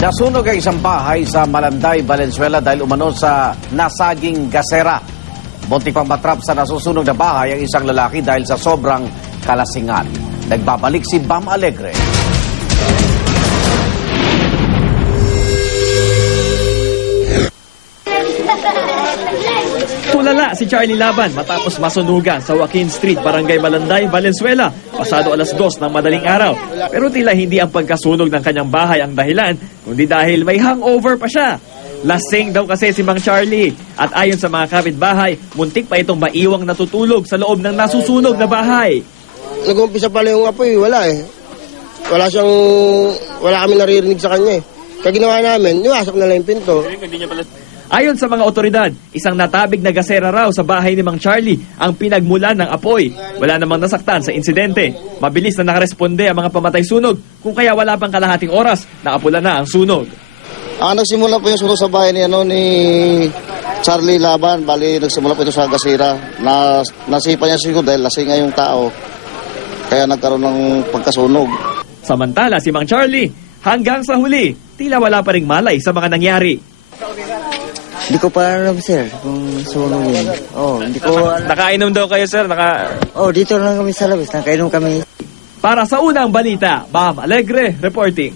Nasunog ang isang bahay sa Malanday, Valenzuela dahil umano sa nasaging gasera. Muntik pang matrap sa nasusunog na bahay ang isang lalaki dahil sa sobrang kalasingan. Nagbabalik si Bam Alegre. Tulala si Charlie Laban matapos masunugan sa Joaquin Street, Barangay Malanday, Valenzuela, pasado alas 2 ng madaling araw. Pero tila hindi ang pagkasunog ng kanyang bahay ang dahilan, kundi dahil may hangover pa siya. Lasing daw kasi si Mang Charlie at ayon sa mga kapitbahay, muntik pa itong maiwang natutulog sa loob ng nasusunog na bahay. Nag-umpisa pala yung apoy, wala eh. Wala kami naririnig sa kanya eh. Kaya ginawa namin, niwasak na lang yung pinto. Ayon sa mga otoridad, isang natabig na gasera raw sa bahay ni Mang Charlie ang pinagmulan ng apoy. Wala namang nasaktan sa insidente. Mabilis na nakaresponde ang mga pamatay sunog, kung kaya wala pang kalahating oras, naapula na ang sunog. Nagsimula po yung sunog sa bahay ni Charlie Laban. Bali, nagsimula po ito sa gasera. Nasipa niya siguro dahil lasing nga yung tao. Kaya nagkaroon ng pagkasunog. Samantala si Mang Charlie, hanggang sa huli, tila wala pa ring malay sa mga nangyari. Hindi ko pa alam, sir, kung sunog yun. Hindi ko alam. Nakainom daw kayo, sir? Dito lang kami sa labas. Nakainom kami. Para sa unang balita, Bam Alegre reporting.